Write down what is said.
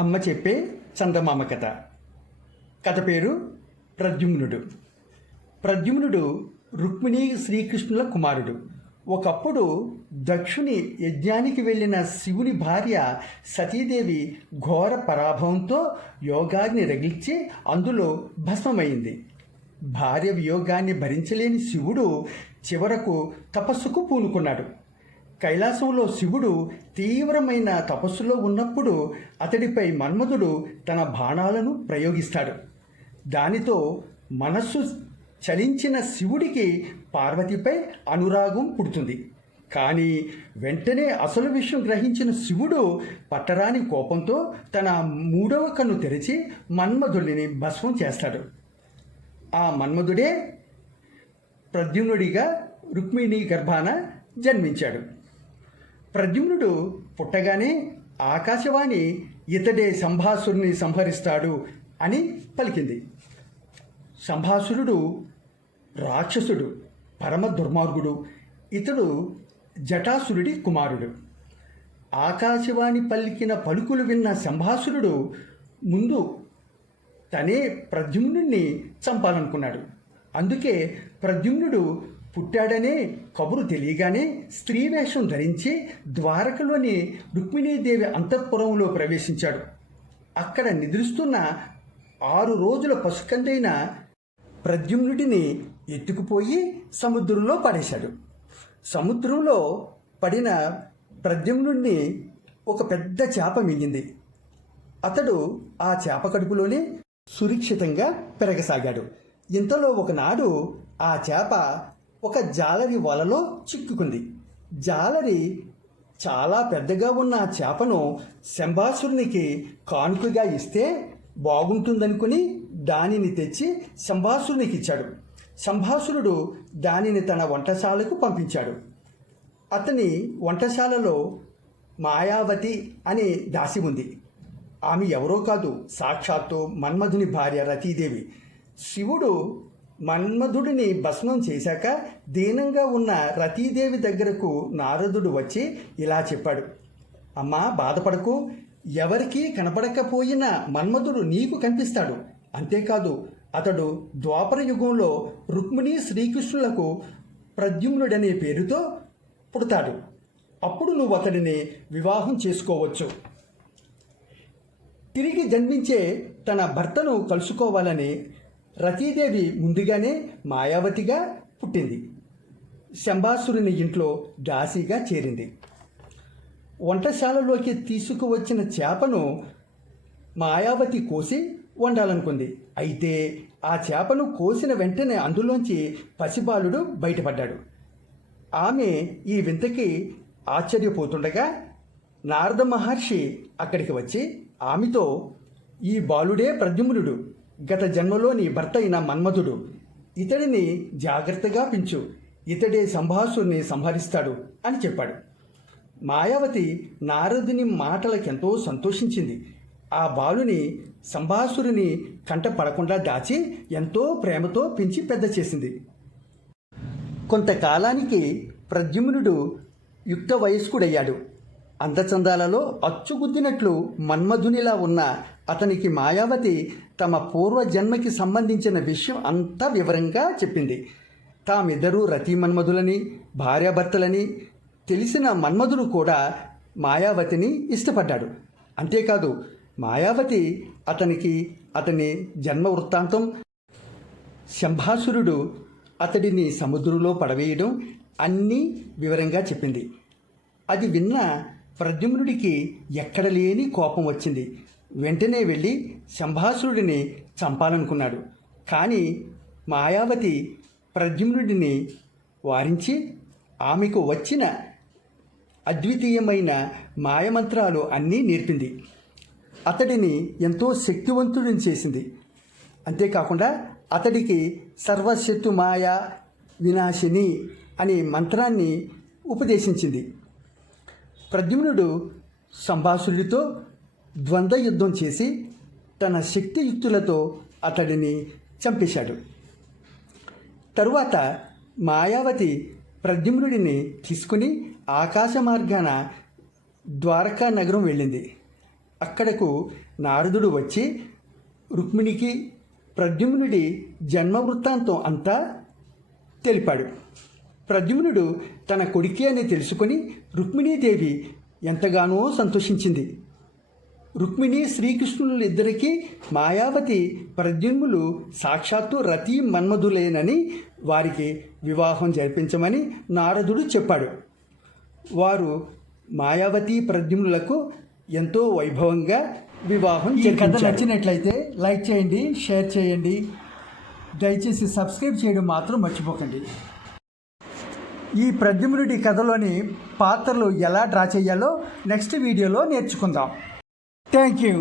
అమ్మ చెప్పే చందమామ కథ. కథ పేరు ప్రద్యుమ్నుడు. ప్రద్యుమ్నుడు రుక్మిణి శ్రీకృష్ణుల కుమారుడు. ఒకప్పుడు దక్షుని యజ్ఞానికి వెళ్ళిన శివుని భార్య సతీదేవి ఘోర పరాభవంతో యోగాగ్ని రగిల్చి అందులో భస్మమైంది. భార్య వియోగాన్ని భరించలేని శివుడు చివరకు తపస్సుకు పూనుకున్నాడు. కైలాసంలో శివుడు తీవ్రమైన తపస్సులో ఉన్నప్పుడు అతడిపై మన్మధుడు తన బాణాలను ప్రయోగిస్తాడు. దానితో మనస్సు చలించిన శివుడికి పార్వతిపై అనురాగం పుడుతుంది. కానీ వెంటనే అసలు విషయం గ్రహించిన శివుడు పట్టరాని కోపంతో తన మూడవ కన్ను తెరిచి మన్మధుడిని భస్మం చేస్తాడు. ఆ మన్మధుడే ప్రద్యుమ్నుడిగా రుక్మిణి గర్భాన జన్మించాడు. ప్రద్యుమ్నుడు పుట్టగానే ఆకాశవాణి ఇతడే సంభాసురుని సంహరిస్తాడు అని పలికింది. సంభాసురుడు రాక్షసుడు, పరమ దుర్మార్గుడు. ఇతడు జటాసురుడి కుమారుడు. ఆకాశవాణి పలికిన పలుకులు విన్న సంభాసురుడు ముందు తనే ప్రద్యుమ్నుడిని చంపాలనుకున్నాడు. అందుకే ప్రద్యుమ్నుడు పుట్టాడనే కబురు తెలియగానే స్త్రీ వేషం ధరించి ద్వారకలోని రుక్మిణీదేవి అంతఃపురంలో ప్రవేశించాడు. అక్కడ నిద్రిస్తున్న 6 రోజుల పసుకందైన ప్రద్యుమ్నుడిని ఎత్తుకుపోయి సముద్రంలో పడేశాడు. సముద్రంలో పడిన ప్రద్యుమ్నుడిని ఒక పెద్ద చేప మింగింది. అతడు ఆ చేప కడుపులోనే సురక్షితంగా పెరగసాగాడు. ఇంతలో ఒకనాడు ఆ చేప ఒక జాలరి వలలో చిక్కుకుంది. జాలరి చాలా పెద్దగా ఉన్న ఆ చేపను శంభాసురునికి కానుకగా ఇస్తే బాగుంటుందనుకుని దానిని తెచ్చి శంభాసురునికి ఇచ్చాడు. శంభాసురుడు దానిని తన వంటశాలకు పంపించాడు. అతని వంటశాలలో మాయావతి అనే దాసి ఉంది. ఆమె ఎవరో కాదు, సాక్షాత్తు మన్మధుని భార్య రతీదేవి. శివుడు మన్మధుడిని భస్మం చేశాక దీనంగా ఉన్న రతీదేవి దగ్గరకు నారదుడు వచ్చి ఇలా చెప్పాడు: అమ్మా, బాధపడకు. ఎవరికీ కనపడకపోయినా మన్మధుడు నీకు కనిపిస్తాడు. అంతేకాదు, అతడు ద్వాపర యుగంలో రుక్మిణి శ్రీకృష్ణులకు ప్రద్యుమ్నుడనే పేరుతో పుడతాడు. అప్పుడు నువ్వు అతడిని వివాహం చేసుకోవచ్చు. తిరిగి జన్మించే తన భర్తను కలుసుకోవాలని రతీదేవి ముందుగానే మాయావతిగా పుట్టింది. శంభాసురుని ఇంట్లో దాసిగా చేరింది. వంటశాలలోకి తీసుకువచ్చిన చేపను మాయావతి కోసి వండాలనుకుంది. అయితే ఆ చేపను కోసిన వెంటనే అందులోంచి పసిబాలుడు బయటపడ్డాడు. ఆమె ఈ వింతకి ఆశ్చర్యపోతుండగా నారద మహర్షి అక్కడికి వచ్చి ఆమెతో, ఈ బాలుడే ప్రద్యుమ్నుడు, గత జన్మలోని భర్త అయిన మన్మధుడు. ఇతడిని జాగ్రత్తగా పెంచు, ఇతడే సంభాసురుని సంహరిస్తాడు అని చెప్పాడు. మాయావతి నారదుని మాటలకెంతో సంతోషించింది. ఆ బాలుని సంభాసురుని కంట పడకుండా దాచి ఎంతో ప్రేమతో పెంచి పెద్ద చేసింది. కొంతకాలానికి ప్రద్యుమ్నుడు యుక్త వయస్కుడయ్యాడు. అందచందాలలో అచ్చుగుద్దినట్లు మన్మధునిలా ఉన్న అతనికి మాయావతి తమ పూర్వజన్మకి సంబంధించిన విషయం అంతా వివరంగా చెప్పింది. తామిద్దరూ రతిమన్మధులని, భార్యాభర్తలని తెలిసిన మన్మధుడు కూడా మాయావతిని ఇష్టపడ్డాడు. అంతేకాదు, మాయావతి అతని జన్మ వృత్తాంతం, శంభాసురుడు అతడిని సముద్రంలో పడవేయడం అన్నీ వివరంగా చెప్పింది. అది విన్న ప్రద్యుమ్నుడికి ఎక్కడ లేని కోపం వచ్చింది. వెంటనే వెళ్ళి శంభాసురుడిని చంపాలనుకున్నాడు. కానీ మాయావతి ప్రద్యుమ్నుడిని వారించి ఆమెకు వచ్చిన అద్వితీయమైన మాయమంత్రాలు అన్నీ నేర్పింది. అతడిని ఎంతో శక్తివంతుడిని చేసింది. అంతేకాకుండా అతడికి సర్వశక్తు మాయా వినాశిని అనే మంత్రాన్ని ఉపదేశించింది. ప్రద్యుమ్నుడు సంభాసురుడితో ద్వంద్వ యుద్ధం చేసి తన శక్తియుక్తులతో అతడిని చంపేశాడు. తరువాత మాయావతి ప్రద్యుమ్నుడిని తీసుకుని ఆకాశ మార్గాన ద్వారకా నగరం వెళ్ళింది. అక్కడకు నారదుడు వచ్చి రుక్మిణికి ప్రద్యుమ్నుడి జన్మ వృత్తాంతం అంతా తెలిపాడు. ప్రద్యుమ్నుడు తన కొడుకే అని తెలుసుకొని రుక్మిణీదేవి ఎంతగానో సంతోషించింది. రుక్మిణి శ్రీకృష్ణులిద్దరికీ మాయావతి ప్రద్యుమ్నులు సాక్షాత్తు రతి మన్మధులేనని వారికి వివాహం జరిపించమని నారదుడు చెప్పాడు. వారు మాయావతి ప్రద్యుమ్నులకు ఎంతో వైభవంగా వివాహం జరిపించారు. ఈ కథ నచ్చినట్లయితే లైక్ చేయండి, షేర్ చేయండి, దయచేసి సబ్స్క్రైబ్ చేయడం మాత్రం మర్చిపోకండి. ఈ ప్రద్యుమ్నుడి కథలోని పాత్రలు ఎలా డ్రా చేయాలో నెక్స్ట్ వీడియోలో నేర్చుకుందాం. Thank you.